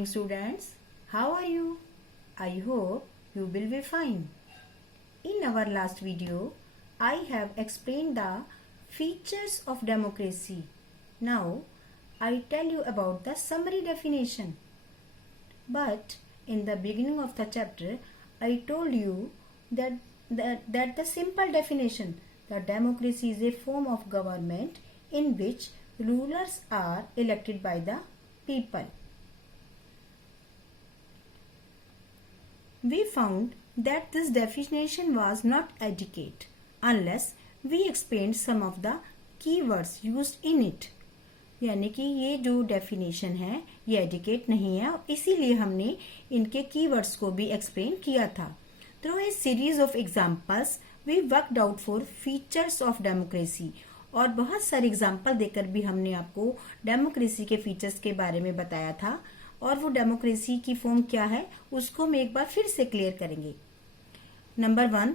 morning students. How are you? I hope you will be fine. In our last video, I have explained the features of democracy. Now, I tell you about the summary definition. But in the beginning of the chapter, I told you that the simple definition, that democracy is a form of government in which rulers are elected by the people. We found that this definition was not adequate unless we explained some of the keywords used in it. यानी कि ये जो definition है ये adequate नहीं है और इसीलिए हमने इनके कीवर्ड्स को भी एक्सप्लेन किया था. Through a series of examples we worked out for features of democracy. और बहुत सारे एग्जांपल देकर भी हमने आपको डेमोक्रेसी के फीचर्स के बारे में बताया था. और वो डेमोक्रेसी की फॉर्म क्या है उसको हम एक बार फिर से क्लियर करेंगे. Number 1,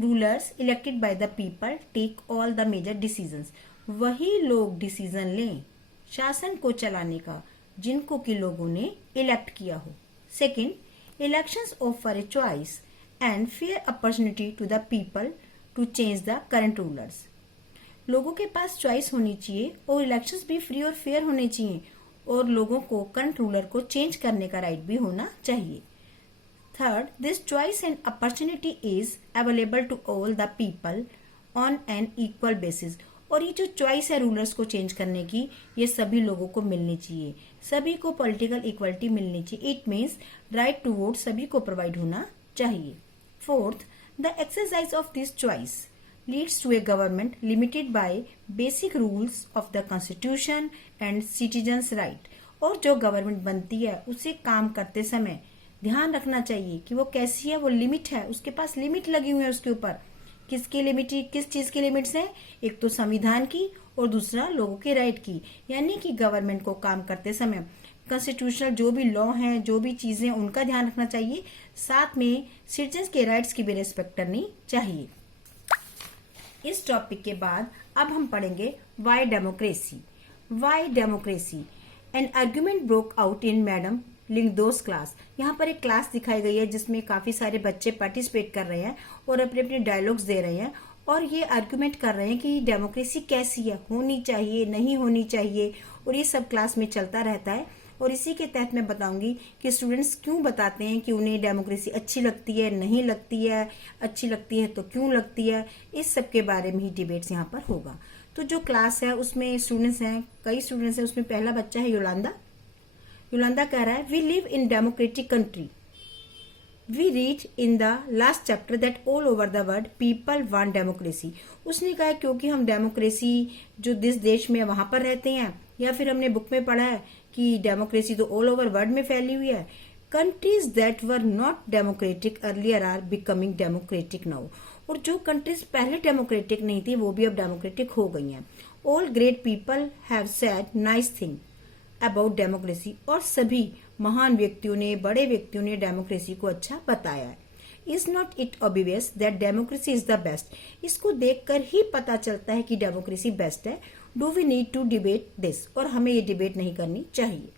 rulers elected by the people take all the major decisions. वही लोग डिसीजन लें शासन को चलाने का जिनको कि लोगों ने इलेक्ट किया हो. Second, elections offer a choice and fair opportunity to the people to change the current rulers. लोगों के पास चॉइस होनी चाहिए और इलेक्शंस भी फ्री और फेयर होने चाहिए और लोगों को करंट रूलर को चेंज करने का राइट भी होना चाहिए. Third, this choice and opportunity is available to all the people on an equal basis. और ये जो चॉइस है रूलर्स को चेंज करने की ये सभी लोगों को मिलनी चाहिए. सभी को पॉलिटिकल इक्वलिटी मिलनी चाहिए. It means right to vote सभी को प्रोवाइड होना चाहिए. Fourth, the exercise of this choice leads to a government limited by basic rules of the constitution and citizens right. और जो गवर्नमेंट बनती है उसे काम करते समय ध्यान रखना चाहिए कि वो कैसी है. वो लिमिट है, उसके पास लिमिट लगी हुई है. उसके ऊपर किसकी लिमिट, किस चीज की लिमिट्स है? एक तो संविधान की और दूसरा लोगों के राइट की. यानी कि गवर्नमेंट को काम करते समय कॉन्स्टिट्यूशनल जो भी लॉ हैं जो भी चीजें उनका ध्यान रखना चाहिए. साथ में सिटीजन्स के राइट्स की भी रिस्पेक्ट करनी चाहिए. इस टॉपिक के बाद अब हम पढ़ेंगे why democracy. Why democracy an argument broke out in madam Lingdoh's class. यहाँ पर एक क्लास दिखाई गई है जिसमें काफी सारे बच्चे पार्टिसिपेट कर रहे हैं और अपने अपने डायलॉग्स दे रहे हैं और ये आर्ग्यूमेंट कर रहे हैं कि डेमोक्रेसी कैसी है, होनी चाहिए नहीं होनी चाहिए. और ये सब क्लास में चलता रहता है. और इसी के तहत मैं बताऊंगी कि स्टूडेंट्स क्यों बताते हैं कि उन्हें डेमोक्रेसी अच्छी लगती है, नहीं लगती है, अच्छी लगती है तो क्यों लगती है. इस सब के बारे में ही डिबेट्स यहाँ पर होगा. तो जो क्लास है उसमें स्टूडेंट्स हैं, कई स्टूडेंट्स हैं. उसमें पहला बच्चा है योलांदा. योलांदा कह रहा है we live in democratic country. We read in the last chapter that all over the world people want democracy. उसने कहा क्योंकि हम डेमोक्रेसी जो जिस देश में वहां पर रहते हैं या फिर हमने बुक में पढ़ा है कि डेमोक्रेसी तो ऑल ओवर वर्ल्ड में फैली हुई है. Countries that were not democratic earlier are becoming democratic now. और जो कंट्रीज पहले डेमोक्रेटिक नहीं थी वो भी अब डेमोक्रेटिक हो गई हैं. All great people have said nice thing about democracy. और सभी महान व्यक्तियों ने, बड़े व्यक्तियों ने डेमोक्रेसी को अच्छा बताया है. Is not it obvious that democracy is the best. इसको देखकर ही पता चलता है कि डेमोक्रेसी बेस्ट है. Do we need to debate this. और हमें ये डिबेट नहीं करनी चाहिए.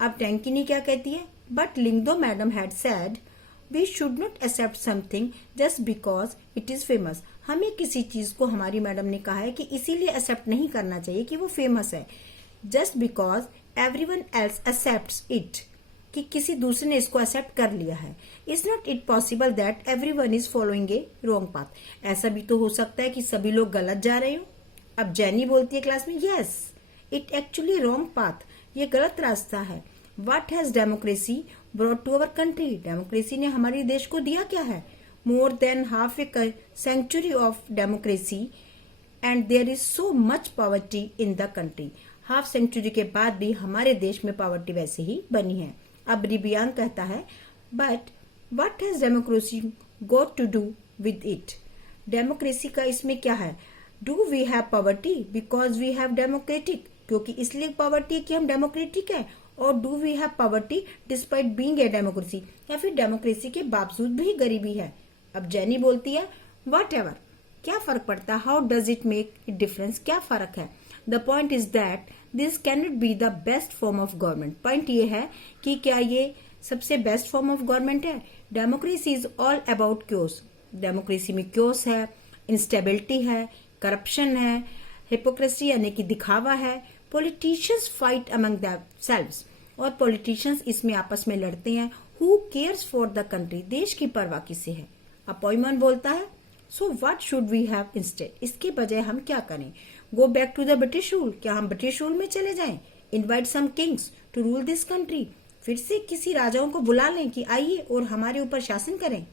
अब टैंकिनी क्या कहती है? But Lyngdoh madam had said we should not accept something just because it is famous. हमें किसी चीज को, हमारी मैडम ने कहा है कि इसीलिए एक्सेप्ट नहीं करना चाहिए कि वो फेमस है. Just because everyone else accepts it, कि किसी दूसरे ने इसको एक्सेप्ट कर लिया है. Is not it possible that everyone is following A wrong path. ऐसा भी तो हो सकता है कि सभी लोग गलत जा रहे हो. अब जैनी बोलती है क्लास में yes it actually wrong path. ये गलत रास्ता है. What has democracy brought to our country. Democracy ने हमारे देश को दिया क्या है? More than half a century of democracy and there is so much poverty in the country. Half century के बाद भी हमारे देश में पॉवर्टी वैसे ही बनी है. अब रिबियान कहता है but what has democracy got to do with it. Democracy का इसमें क्या है? Do we have poverty because we have democratic. क्योंकि इसलिए पॉवर्टी कि हम डेमोक्रेटिक है. और do we have poverty despite being a democracy. या फिर डेमोक्रेसी के बावजूद भी गरीबी है. अब जैनी बोलती है वट एवर, क्या फर्क पड़ता है? How does it make difference. क्या फर्क है? The point is that this can not be the best form of government. Point ये है कि क्या ये सबसे बेस्ट फॉर्म ऑफ गवर्नमेंट है? Democracy is all about chaos. Democracy में क्योस है, इंस्टेबिलिटी है, करप्शन है, हिपोक्रेसी यानी कि दिखावा है, पॉलिटिशियंस फाइट अमंग देमसेल्व्स, और पॉलिटिशियंस इसमें आपस में लड़ते हैं। Who cares for the country, देश की परवाह किसे है? अपॉइंटमेंट बोलता है। So what should we have instead, इसके बजाय हम क्या करें? Go back to the British rule, क्या हम ब्रिटिश रूल में चले जाएं? Invite some kings to rule this country, फिर से किसी राजाओं को बुला लें कि आइए और हमारे ऊपर शासन करें।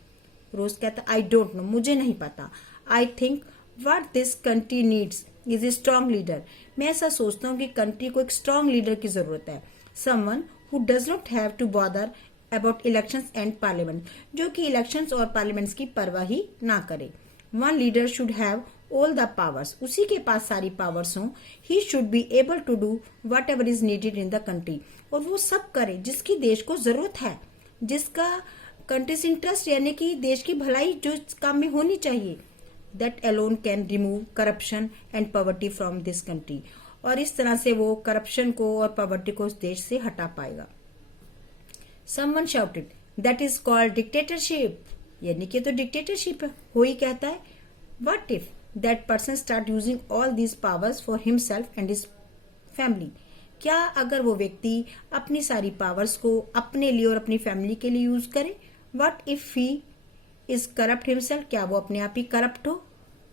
रोज कहता आई डोंट नो, मुझे नहीं पता। I think what this country needs is a strong leader, मैं ऐसा सोचता हूँ कि कंट्री को एक स्ट्रॉन्ग लीडर की जरूरत है। Someone who does not have to bother about elections and parliament, जो कि इलेक्शंस और पार्लियामेंट्स की परवाह ही ना करे। One leader should have all the powers, उसी के पास सारी पावर्स हों। He should be able to do whatever is needed in the country, और वो सब करे जिसकी देश को जरूरत है, जिसका कंट्रीज इंटरेस्ट यानी कि देश की भलाई जो इस काम में होनी चाहिए। That alone can remove corruption and poverty from this country, और इस तरह से वो करप्शन को और पॉवर्टी को उस देश से हटा पाएगा। Someone shouted that is called dictatorship, यानी कि तो डिक्टेटरशिप है। हो ही कहता है what if that person start using all these powers for himself and his family, क्या अगर वो व्यक्ति अपनी सारी पावर्स को अपने लिए और अपनी फैमिली के लिए यूज करे? What if he is corrupt himself, क्या वो अपने आप ही करप्ट हो?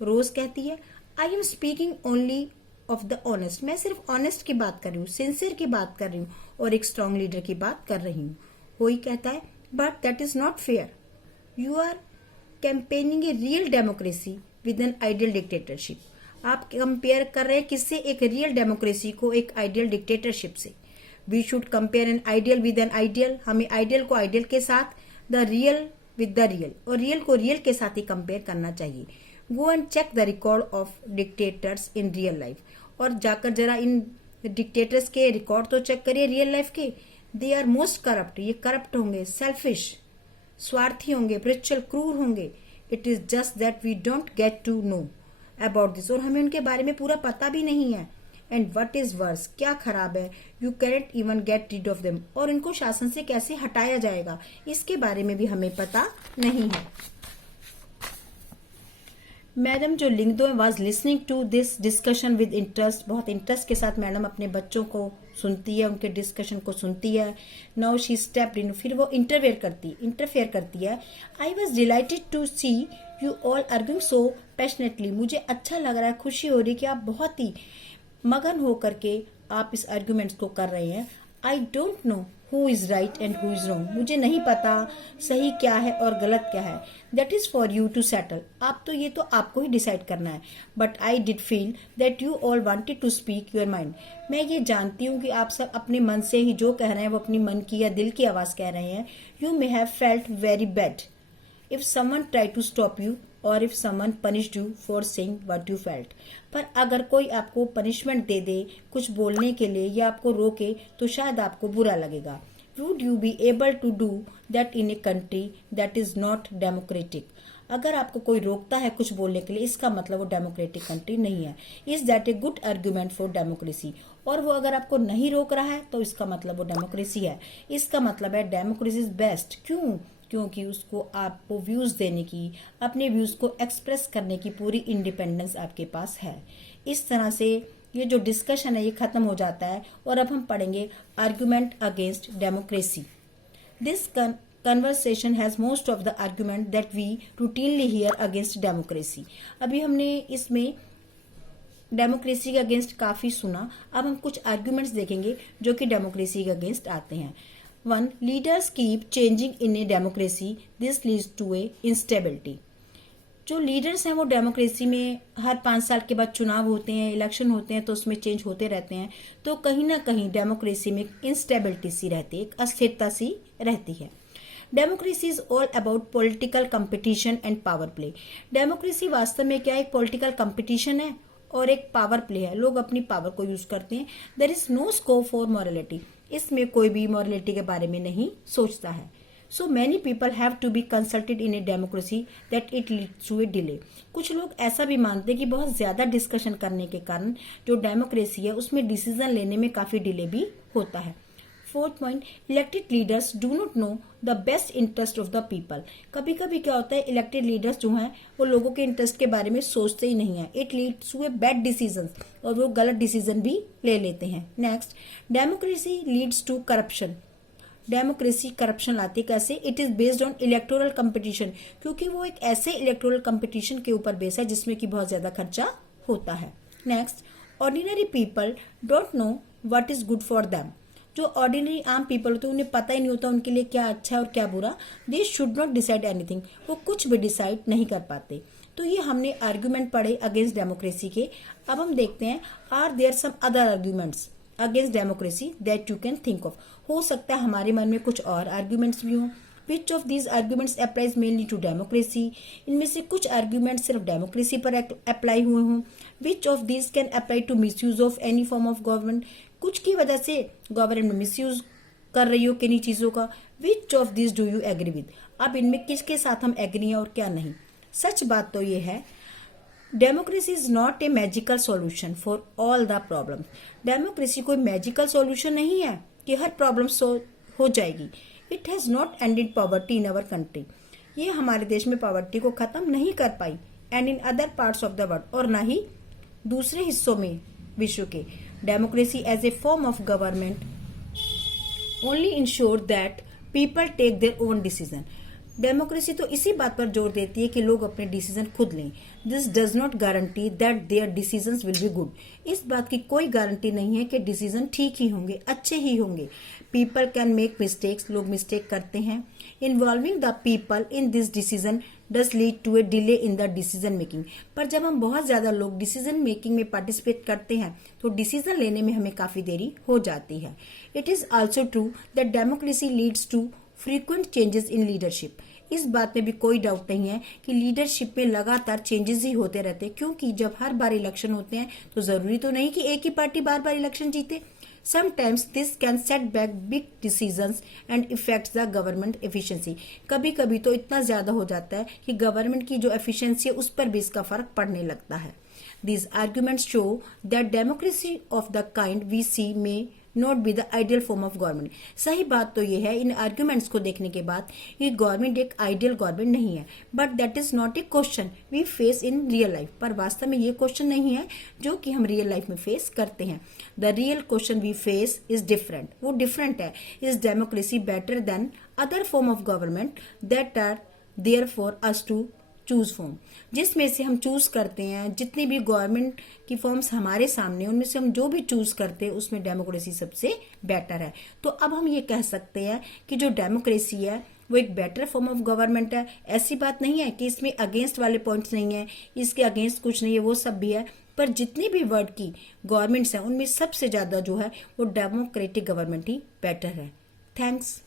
रोज कहती है I am speaking only of the honest, मैं सिर्फ ऑनेस्ट की बात कर रही हूँ, सिंसियर की बात कर रही हूँ, और एक स्ट्रॉन्ग लीडर की बात कर रही हूँ। वो ही कहता है but that is not fair, you are campaigning a real democracy with an ideal dictatorship. आप कंपेयर कर रहे हैं किससे? एक रियल डेमोक्रेसी को एक आइडियल डिक्टेटरशिप से। We should compare an ideal with an ideal, हमें आइडियल को आइडियल के साथ, the real with the real, और रियल को रियल के साथ ही कंपेयर करना चाहिए। Go and check the record of dictators in real life, और जाकर जरा इन डिक्टेटर्स के रिकॉर्ड तो चेक करिए रियल लाइफ के। दे आर मोस्ट करप्ट, ये करप्ट होंगे, सेल्फिश, स्वार्थी होंगे, ब्रिचल, क्रूर होंगे। It is just that we don't get to know about this, और हमें उनके बारे में पूरा पता भी नहीं है। एंड वट इज वर्स, क्या खराब है? You cannot even get rid of them, और इनको शासन से कैसे हटाया जाएगा इसके बारे में भी हमें पता नहीं है। मैडम जो Lyngdoh was listening to this discussion with interest, बहुत इंटरेस्ट के साथ मैडम अपने बच्चों को सुनती है, उनके डिस्कशन को सुनती है। नाउ शी स्टेप्ड इन, फिर वो इंटरफेयर करती है। I was delighted to see you all arguing so passionately, मुझे अच्छा लग रहा है, खुशी हो रही कि आप बहुत ही मगन होकर के आप इस आर्ग्यूमेंट्स को कर रहे हैं। I don't know who is right and who is wrong, मुझे नहीं पता सही क्या है और गलत क्या है। That is for you to settle, आप तो ये तो आपको ही डिसाइड करना है। But I did feel that you all wanted to speak your mind, मैं ये जानती हूँ कि आप सब अपने मन से ही जो कह रहे हैं वो अपनी मन की या दिल की आवाज कह रहे हैं। You may have felt very bad if someone try to stop you और if someone punished you for saying what you felt, पर अगर कोई आपको पनिशमेंट दे दे कुछ बोलने के लिए या आपको रोके तो शायद आपको बुरा लगेगा। Would you be able to do that in a country that is not democratic, अगर आपको कोई रोकता है कुछ बोलने के लिए इसका मतलब वो डेमोक्रेटिक कंट्री नहीं है। Is that a good argument for democracy, और वो अगर आपको नहीं रोक रहा है तो इसका मतलब वो डेमोक्रेसी है। इसका मतलब है डेमोक्रेसी इज बेस्ट। क्यों? क्योंकि उसको आपको व्यूज देने की, अपने व्यूज को एक्सप्रेस करने की पूरी इंडिपेंडेंस आपके पास है। इस तरह से ये जो डिस्कशन है ये खत्म हो जाता है, और अब हम पढ़ेंगे argument against democracy. This conversation has most of the argument that we routinely hear against democracy। अभी हमने इसमें डेमोक्रेसी के अगेंस्ट काफी सुना, अब हम कुछ आर्ग्यूमेंट्स देखेंगे जो कि डेमोक्रेसी के अगेंस्ट आते हैं। 1. Leaders keep changing in a democracy, this leads to a instability. जो लीडर्स हैं वो डेमोक्रेसी में हर 5 साल के बाद चुनाव होते हैं, इलेक्शन होते हैं, तो उसमें चेंज होते रहते हैं, तो कहीं ना कहीं डेमोक्रेसी में इंस्टेबिलिटी सी रहती है, एक अस्थिरता सी रहती है। Democracy is all about political competition and power play. Democracy वास्तव में क्या, एक पॉलिटिकल कंपटीशन है और एक पावर प्ले है, लोग अपनी पावर को यूज करते हैं। There is no scope for morality, इसमें कोई भी मॉरलिटी के बारे में नहीं सोचता है। So many people have to be consulted in a democracy that it leads to a delay. कुछ लोग ऐसा भी मानते हैं कि बहुत ज्यादा डिस्कशन करने के कारण जो डेमोक्रेसी है उसमें डिसीजन लेने में काफी डिले भी होता है. Fourth point, elected leaders do not know the best interest of the people. कभी कभी क्या होता है, इलेक्टेड लीडर्स जो हैं वो लोगों के इंटरेस्ट के बारे में सोचते ही नहीं है. It leads to a bad decision, और वो गलत डिसीजन भी ले लेते हैं. Next, democracy leads to corruption. Democracy corruption लाती है. कैसे? It is based on electoral competition, क्योंकि वो एक ऐसे इलेक्टोरल कंपटीशन के ऊपर बेस है जिसमें कि बहुत ज्यादा खर्चा होता है. Next, ordinary people don't know what is good for them. जो ऑर्डिनरी आम पीपल होते हैं उन्हें पता ही नहीं होता उनके लिए क्या अच्छा है और क्या बुरा. They should not decide anything. वो कुछ भी डिसाइड नहीं कर पाते. तो ये हमने आर्ग्यूमेंट पढ़े अगेंस्ट डेमोक्रेसी के. अब हम देखते हैं, are there some other arguments against democracy that you can think of. हो सकता है हमारे मन में कुछ और आर्ग्यूमेंट्स भी हों. Which of these arguments applies mainly to democracy. इनमें से कुछ आर्ग्यूमेंट्स सिर्फ डेमोक्रेसी पर अप्लाई हुए हों. Which of these can apply to misuse of any form of government. कुछ की वजह से गवर्नमेंट मिस यूज कर रही हो किन्हीं चीजों का. Which of this do you agree with. अब इनमें किसके साथ हम एग्री हैं और क्या नहीं. सच बात तो ये है, democracy is not a magical solution for all the problem. Democracy कोई मैजिकल सॉल्यूशन नहीं है कि हर प्रॉब्लम सॉल्व हो जाएगी. It has not ended poverty in our country. ये हमारे देश में पॉवर्टी को खत्म नहीं कर पाई. And in other parts of the world, और ना ही दूसरे हिस्सों में विश्व के. Democracy as a form of government only ensure that people take their own decision. Democracy तो इसी बात पर जोर देती है कि लोग अपने डिसीजन खुद लें. This does not guarantee that their decisions will be good. इस बात की कोई गारंटी नहीं है कि डिसीजन ठीक ही होंगे, अच्छे ही होंगे. People can make mistakes. लोग मिस्टेक करते हैं. Involving the people in this decision does lead to a delay in the decision making. पर जब हम बहुत ज्यादा लोग डिसीजन मेकिंग में पार्टिसिपेट करते हैं तो डिसीजन लेने में हमें काफी देरी हो जाती है. It is also true that democracy leads to frequent changes in leadership. इस बात में भी कोई डाउट नहीं है कि लीडरशिप में लगातार चेंजेस ही होते रहते हैं, क्योंकि जब हर बार इलेक्शन होते हैं तो जरूरी तो नहीं कि एक ही पार्टी बार बार इलेक्शन जीते. Sometimes this can set back big decisions and affects the government efficiency. कभी कभी तो इतना ज्यादा हो जाता है कि गवर्नमेंट की जो एफिशिएंसी है उस पर भी इसका फर्क पड़ने लगता है. These arguments show that democracy of the kind we see may not be the ideal form of government. सही बात तो ये है इन आर्ग्यूमेंट्स को देखने के बाद कि गवर्नमेंट एक आइडियल गवर्नमेंट नहीं है. But that is not a question we face in real life. पर वास्तव में ये क्वेश्चन नहीं है जो कि हम रियल लाइफ में फेस करते हैं. The real question we face is different. वो डिफरेंट है. Is democracy better than other form of government that are there for us to choose form. जिसमें से हम चूज करते हैं, जितनी भी गवर्नमेंट की फॉर्म्स हमारे सामने उनमें से हम जो भी चूज करते हैं उसमें डेमोक्रेसी सबसे बेटर है. तो अब हम ये कह सकते हैं कि जो डेमोक्रेसी है वो एक बेटर फॉर्म ऑफ गवर्नमेंट है. ऐसी बात नहीं है कि इसमें अगेंस्ट वाले पॉइंट्स नहीं है, इसके अगेंस्ट कुछ नहीं है, वो सब भी है. पर जितनी भी वर्ड की गवर्नमेंट्स हैं उनमें सबसे ज्यादा जो है वो डेमोक्रेटिक गवर्नमेंट ही बेटर है. थैंक्स.